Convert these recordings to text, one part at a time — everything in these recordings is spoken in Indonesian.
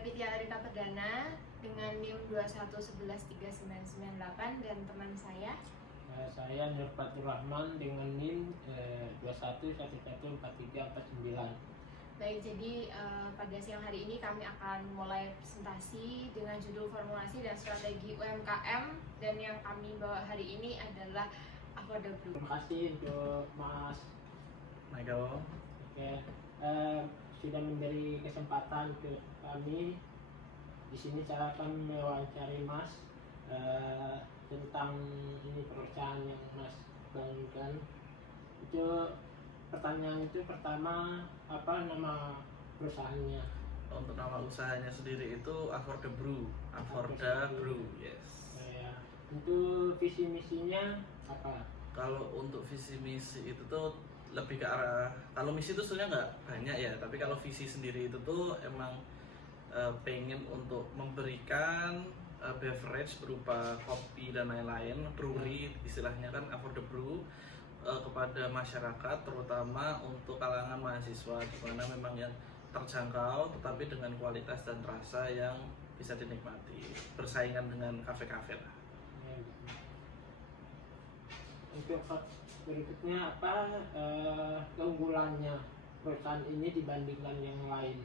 Saya Pitya Arita Perdana dengan NIM 211139998 dan teman saya. Saya Nurfatur Rahman dengan NIM 21114349. Baik, jadi pada siang hari ini kami akan mulai presentasi dengan judul formulasi dan strategi UMKM, dan yang kami bawa hari ini adalah Affordable. Terima kasih untuk Mas Michael. Oke, sudah memberi kesempatan ke kami. Di sini saya akan mewawancari Mas tentang ini perusahaan yang Mas bangunkan. Itu pertanyaan itu pertama, apa nama perusahaannya? Untuk nama usahanya sendiri itu Affordable. Yes. Untuk visi misinya apa? Kalau untuk visi misi itu tuh lebih ke arah, kalau misi itu sebenarnya nggak banyak ya, tapi kalau visi sendiri itu tuh emang pengen untuk memberikan beverage berupa kopi dan lain-lain, brewery istilahnya kan, affordable kepada masyarakat, terutama untuk kalangan mahasiswa, di mana memang yang terjangkau tetapi dengan kualitas dan rasa yang bisa dinikmati, bersaingan dengan kafe-kafe lah. Untuk berikutnya apa keunggulannya perusahaan ini dibandingkan yang lain?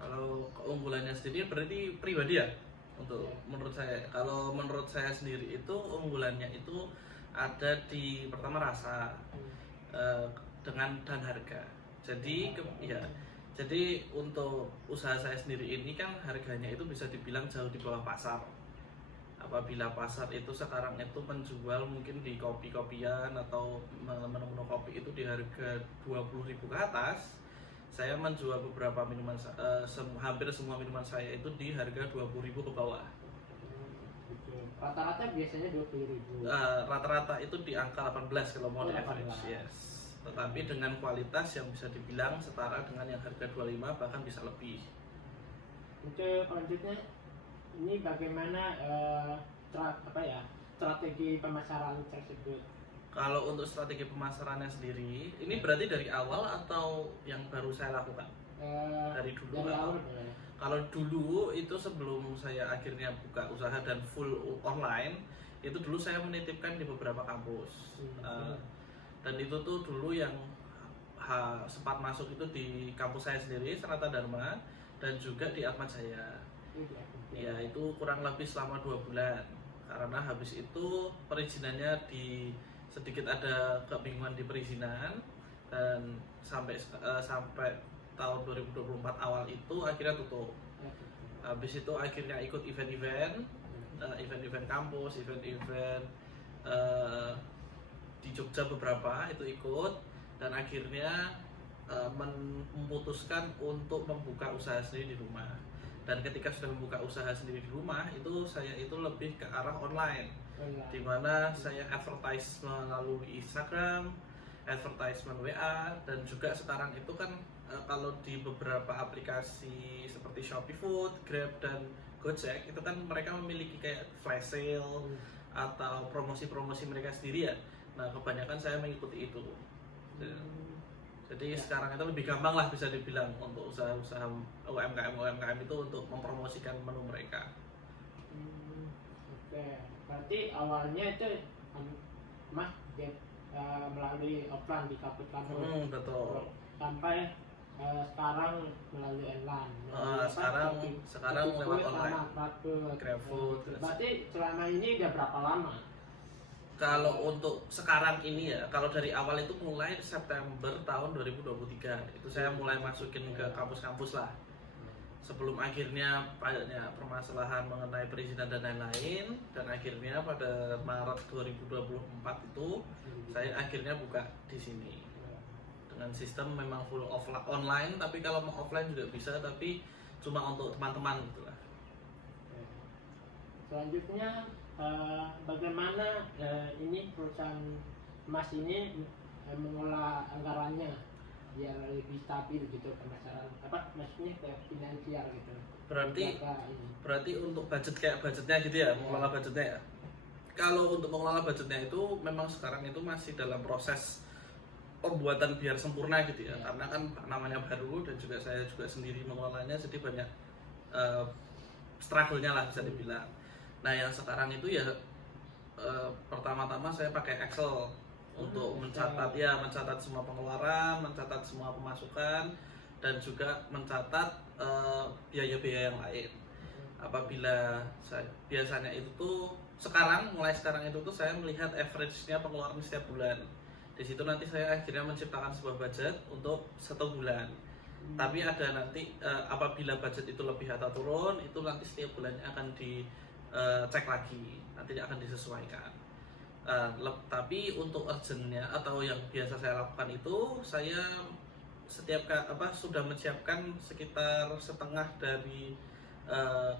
Kalau keunggulannya sendiri berarti pribadi ya, untuk menurut saya. Kalau menurut saya sendiri itu unggulannya itu ada di pertama rasa dengan dan harga. Jadi jadi untuk usaha saya sendiri ini kan harganya itu bisa dibilang jauh di bawah pasar. Apabila pasar itu sekarang itu menjual mungkin di kopi-kopian atau menu-menu kopi itu di harga 20.000 ke atas, saya menjual beberapa minuman, hampir semua minuman saya itu di harga 20.000 ke bawah. Rata-rata biasanya 20.000. Rata-rata itu di angka 18 kalau mau di average, yes. Tetapi dengan kualitas yang bisa dibilang setara dengan yang harga 25, bahkan bisa lebih. Untuk selanjutnya, ini bagaimana strategi pemasaran tersebut? Kalau untuk strategi pemasarannya sendiri, ini berarti dari awal atau yang baru saya lakukan? Dari dulu. Dari awal. Kalau dulu itu sebelum saya akhirnya buka usaha dan full online, itu dulu saya menitipkan di beberapa kampus. Dan itu tuh dulu yang sempat masuk itu di kampus saya sendiri, Sanata Dharma, dan juga di Atma Jaya. Ya, itu kurang lebih selama 2 bulan. Karena habis itu perizinannya sedikit ada kebingungan di perizinan, dan sampai tahun 2024 awal itu akhirnya tutup. Habis itu akhirnya ikut event-event kampus, event-event di Jogja beberapa itu ikut, dan akhirnya memutuskan untuk membuka usaha sendiri di rumah. Dan ketika sudah membuka usaha sendiri di rumah, itu saya itu lebih ke arah online, di mana saya advertise melalui Instagram, advertisement WA, dan juga sekarang itu kan kalau di beberapa aplikasi seperti Shopee Food, Grab, dan Gojek itu kan mereka memiliki kayak flash sale atau promosi-promosi mereka sendiri ya. Nah, kebanyakan saya mengikuti itu. Jadi sekarang itu lebih gampang lah bisa dibilang untuk usaha-usaha UMKM itu untuk mempromosikan menu mereka. Oke, berarti awalnya itu Mas melalui offline di kampus-kampus. Betul. Sampai sekarang melalui online. Sekarang lewat online. GrabFood. Berarti selama ini udah berapa lama? Kalau untuk sekarang ini ya, kalau dari awal itu mulai September tahun 2023 itu saya mulai masukin ke kampus-kampus lah. Sebelum akhirnya banyak permasalahan mengenai perizinan dan lain-lain, dan akhirnya pada Maret 2024 itu saya akhirnya buka di sini dengan sistem memang full online, tapi kalau mau offline juga bisa, tapi cuma untuk teman-teman gitulah. Selanjutnya bagaimana ini perusahaan Mas ini mengelola anggarannya biar lebih stabil gitu, pemasaran maksudnya ke finansial gitu. Berarti untuk budgetnya gitu ya, mengelola budgetnya ya. Kalau untuk mengelola budgetnya itu memang sekarang itu masih dalam proses pembuatan biar sempurna gitu ya, karena kan namanya baru dan juga saya juga sendiri mengelolanya, jadi banyak struggle-nya lah bisa dibilang. Nah yang sekarang itu ya pertama-tama saya pakai Excel untuk mencatat semua pengeluaran, mencatat semua pemasukan, dan juga mencatat biaya-biaya yang lain. Apabila biasanya itu tuh mulai sekarang itu tuh saya melihat average-nya pengeluaran setiap bulan. Di situ nanti saya akhirnya menciptakan sebuah budget untuk 1 bulan. Tapi ada nanti apabila budget itu lebih atau turun, itu nanti setiap bulannya akan dicek lagi, nanti akan disesuaikan. Tapi untuk urgentnya atau yang biasa saya lakukan itu, saya sudah menyiapkan sekitar setengah dari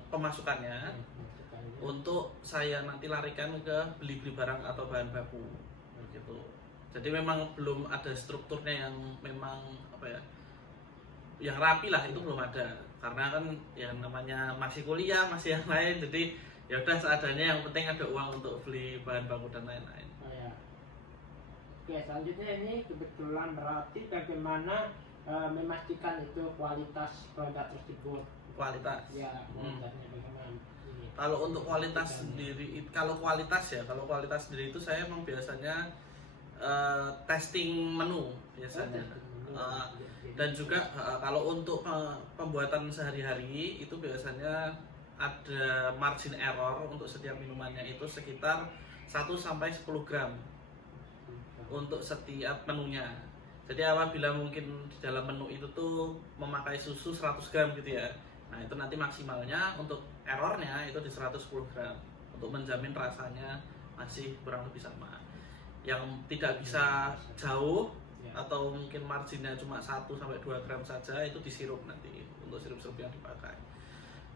pemasukannya untuk saya nanti larikan ke beli-beli barang atau bahan baku gitu. Jadi memang belum ada strukturnya yang memang yang rapi lah, itu belum ada, karena kan yang namanya masih kuliah, masih yang lain, jadi ya udah seadanya, yang penting ada uang untuk beli bahan baku dan lain-lain. Oke, selanjutnya ini kebetulan berarti bagaimana memastikan itu kualitas produk tersebut. Kualitas. Ya, kualitasnya bagaimana? Kalau untuk kualitas sendiri, kalau kualitas sendiri itu saya memang biasanya testing menu biasanya. Dan juga kalau untuk pembuatan sehari-hari itu biasanya ada margin error untuk setiap minumannya itu sekitar 1-10 gram untuk setiap menunya. Jadi apabila mungkin di dalam menu itu tuh memakai susu 100 gram gitu ya, nah itu nanti maksimalnya untuk errornya itu di 110 gram untuk menjamin rasanya masih kurang lebih sama. Yang tidak bisa jauh atau mungkin marginnya cuma 1-2 gram saja, itu di sirup nanti, untuk sirup-sirup yang dipakai.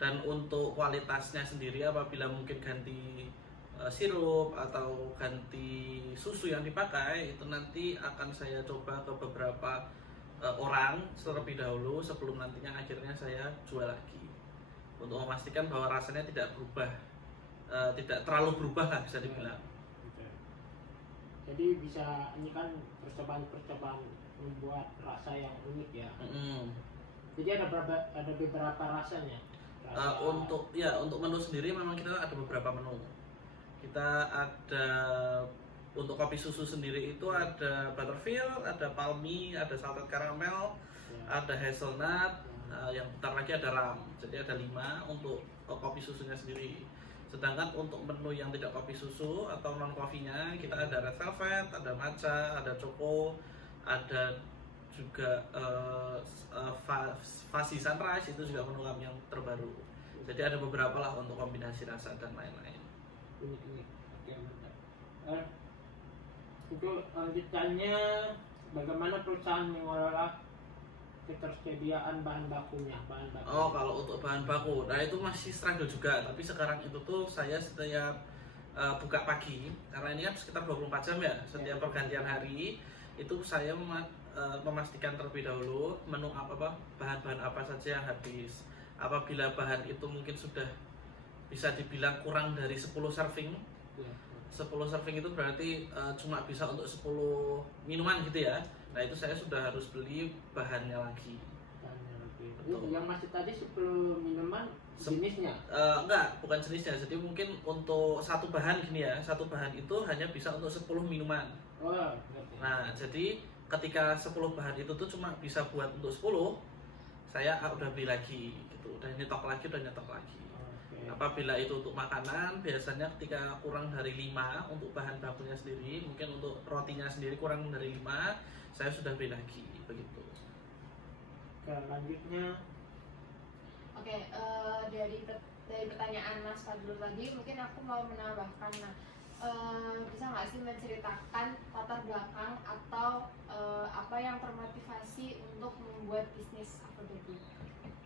Dan untuk kualitasnya sendiri, apabila mungkin ganti sirup atau ganti susu yang dipakai, itu nanti akan saya coba ke beberapa orang terlebih dahulu sebelum nantinya akhirnya saya jual lagi, untuk memastikan bahwa rasanya tidak berubah, tidak terlalu berubah lah bisa dibilang. Jadi bisa, ini kan percobaan membuat rasa yang unik ya. Jadi ada beberapa rasanya. Untuk menu sendiri memang kita ada beberapa menu. Kita ada untuk kopi susu sendiri itu ada butterfield, ada palmy, ada salted caramel, ada hazelnut, yang bentar lagi ada rum. Jadi ada 5 untuk kopi susunya sendiri. Sedangkan untuk menu yang tidak kopi susu atau non coffee-nya, kita ada red velvet, ada matcha, ada choco, ada juga fuzzy sunrise, itu juga menu kami yang terbaru. Jadi ada beberapa lah untuk kombinasi rasa dan lain-lain. Untuk lanjutannya, bagaimana perusahaan mengelola ketersediaan bahan bakunya? Kalau untuk bahan baku, nah itu masih struggle juga. Tapi sekarang itu tuh saya setiap buka pagi, karena ini kan sekitar 24 jam ya, setiap pergantian hari itu saya memastikan terlebih dahulu menu bahan-bahan apa saja yang habis. Apabila bahan itu mungkin sudah bisa dibilang kurang dari 10 serving, 10 serving itu berarti cuma bisa untuk 10 minuman gitu ya. Nah itu saya sudah harus beli bahannya lagi. Yang masih tadi 10 minuman jenisnya? Enggak, bukan jenisnya. Jadi mungkin untuk satu bahan gini ya, satu bahan itu hanya bisa untuk 10 minuman. Nah jadi ketika 10 bahan itu tuh cuma bisa buat untuk 10, saya udah beli lagi gitu, udah nyetok lagi. Apabila itu untuk makanan, biasanya ketika kurang dari 5 untuk bahan bakunya sendiri, mungkin untuk rotinya sendiri kurang dari 5, saya sudah beli lagi begitu. Selanjutnya, dari pertanyaan Mas Fadlur tadi, mungkin aku mau menambahkan, bisa nggak sih menceritakan latar belakang atau apa yang termotivasi untuk membuat bisnis Aphrodite?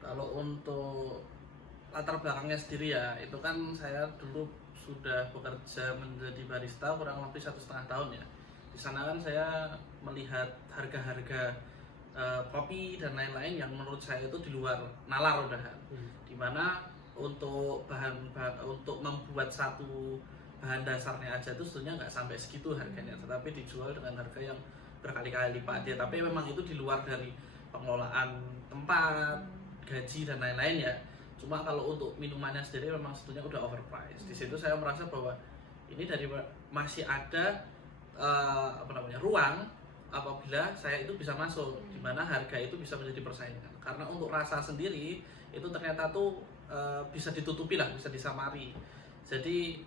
Kalau untuk latar belakangnya sendiri ya, itu kan saya dulu sudah bekerja menjadi barista kurang lebih 1,5 tahun ya. Di sana kan saya melihat harga-harga kopi dan lain-lain yang menurut saya itu di luar nalar udahan. Dimana untuk untuk membuat satu bahan dasarnya aja itu sebetulnya nggak sampai segitu harganya, tetapi dijual dengan harga yang berkali-kali lipat ya. Tapi memang itu di luar dari pengelolaan tempat, gaji dan lain-lain ya. Cuma kalau untuk minumannya sendiri memang sebetulnya udah overpriced. Di situ saya merasa bahwa ini masih ada ruang apabila saya itu bisa masuk, di mana harga itu bisa menjadi persaingan. Karena untuk rasa sendiri itu ternyata tuh bisa ditutupi lah, bisa disamari. Jadi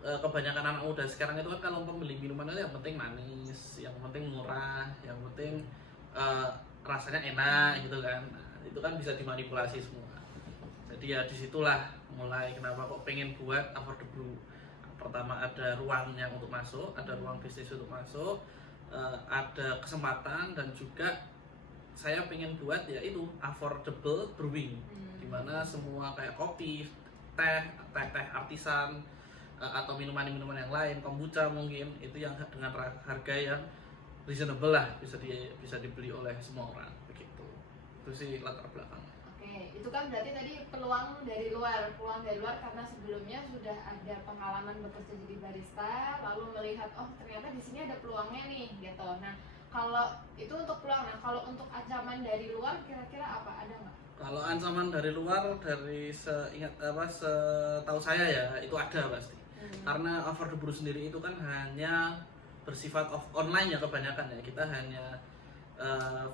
kebanyakan anak muda sekarang itu kan kalau membeli minuman itu yang penting manis, yang penting murah, yang penting rasanya enak gitu kan. Nah, itu kan bisa dimanipulasi semua. Jadi ya disitulah mulai kenapa kok pengen buat affordable. Pertama ada ruangnya untuk masuk, ada ruang bisnis untuk masuk, ada kesempatan, dan juga saya pengen buat ya itu affordable brewing, dimana semua kayak kopi, teh artisan, atau minuman yang lain, kombucha mungkin, itu yang dengan harga yang reasonable lah, bisa dibeli oleh semua orang begitu. Itu sih latar belakangnya. Oke, itu kan berarti tadi peluang dari luar karena sebelumnya sudah ada pengalaman bekerja jadi barista, lalu melihat oh ternyata di sini ada peluangnya nih gitu. Nah, kalau itu untuk peluang, nah kalau untuk ancaman dari luar kira-kira apa, ada nggak? Kalau ancaman dari luar, setahu saya ya itu ada pasti. Karena affordable sendiri itu kan hanya bersifat online ya kebanyakan ya, kita hanya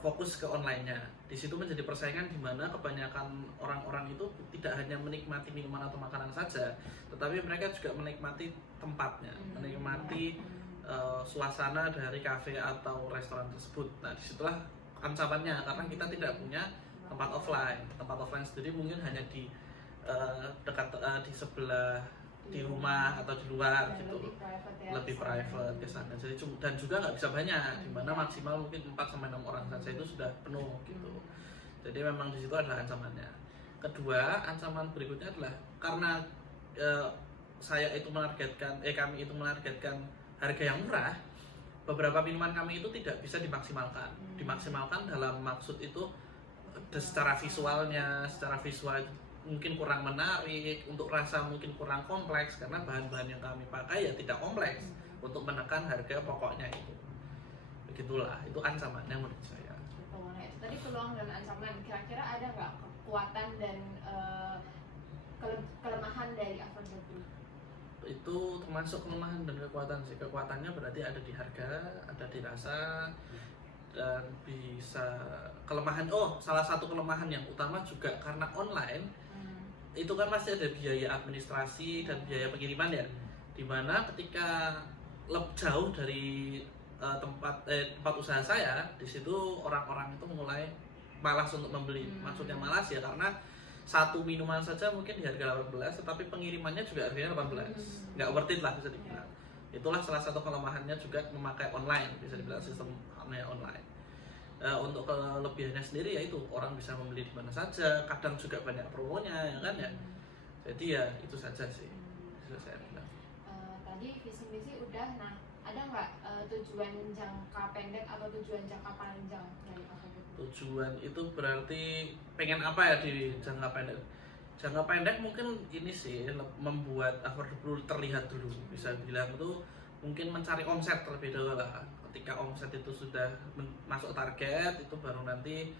fokus ke online-nya. Di situ menjadi persaingan di mana kebanyakan orang-orang itu tidak hanya menikmati minuman atau makanan saja, tetapi mereka juga menikmati tempatnya, menikmati suasana dari kafe atau restoran tersebut. Nah, disitulah ancamannya, karena kita tidak punya tempat offline. Tempat offline sendiri mungkin hanya di dekat di sebelah, di rumah atau di luar dan gitu, lebih private ke sana. Jadi dan juga nggak bisa banyak, di mana maksimal mungkin 4-6 orang saja itu sudah penuh gitu. Jadi memang di situ adalah ancamannya. Kedua, ancaman berikutnya adalah karena kami itu menargetkan harga yang murah, beberapa minuman kami itu tidak bisa dimaksimalkan. Dimaksimalkan dalam maksud itu secara visual mungkin kurang menarik, untuk rasa mungkin kurang kompleks, karena bahan-bahan yang kami pakai ya tidak kompleks untuk menekan harga pokoknya itu. Begitulah, itu ancamannya menurut saya. Nah, itu tadi peluang dan ancaman. Kira-kira ada nggak kekuatan dan kelemahan dari affordable? Itu termasuk kelemahan dan kekuatan sih. Kekuatannya berarti ada di harga, ada di rasa, dan bisa salah satu kelemahan yang utama juga karena online. Itu kan pasti ada biaya administrasi dan biaya pengiriman ya, dimana ketika jauh dari tempat usaha saya, di situ orang-orang itu mulai malas untuk membeli. Maksudnya malas ya karena satu minuman saja mungkin di harga 18, tetapi pengirimannya juga harganya 18, nggak worth it lah bisa dibilang. Itulah salah satu kelemahannya juga memakai online, bisa dibilang sistemnya online. Untuk kelebihannya sendiri yaitu orang bisa membeli di mana saja, kadang juga banyak promonya ya kan ya. Jadi ya itu saja sih bisa saya bilang. Tadi visi misi udah, nah ada nggak tujuan jangka pendek atau tujuan jangka panjang dari affordable? Tujuan itu berarti pengen apa ya di jangka pendek? Jangka pendek mungkin ini sih, membuat affordable terlihat dulu, bisa bilang itu mungkin mencari omset terlebih dahulu lah. Ketika omset itu sudah masuk target, itu baru nanti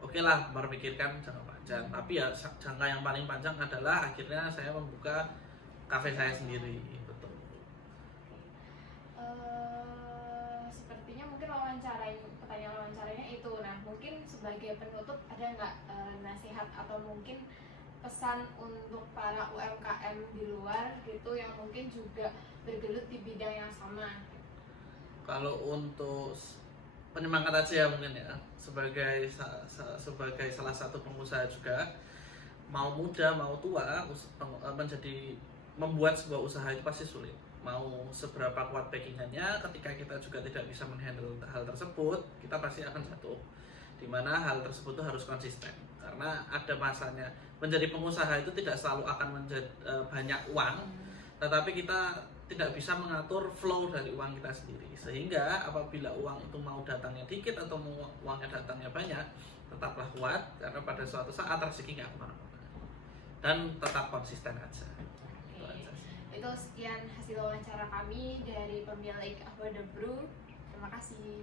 oke lah berpikirkan jangka panjang. Tapi ya jangka yang paling panjang adalah akhirnya saya membuka kafe saya sendiri. Betul. Sepertinya mungkin pertanyaan wawancaranya itu. Nah, mungkin sebagai penutup ada nggak nasihat atau mungkin pesan untuk para UMKM di luar gitu yang mungkin juga bergelut di bidang yang sama? Kalau untuk penyemangat aja ya mungkin ya, sebagai salah satu pengusaha juga, mau muda mau tua, membuat sebuah usaha itu pasti sulit. Mau seberapa kuat backingannya, ketika kita juga tidak bisa menghandle hal tersebut, kita pasti akan jatuh. Dimana hal tersebut itu harus konsisten, karena ada masanya menjadi pengusaha itu tidak selalu akan banyak uang, tetapi kita tidak bisa mengatur flow dari uang kita sendiri, sehingga apabila uang itu mau datangnya dikit atau mau uangnya datangnya banyak, tetaplah kuat, karena pada suatu saat rezeki nggak kemana-mana, dan tetap konsisten aja. Itu sekian hasil wawancara kami dari pemilik Affordable Brew. Terima kasih.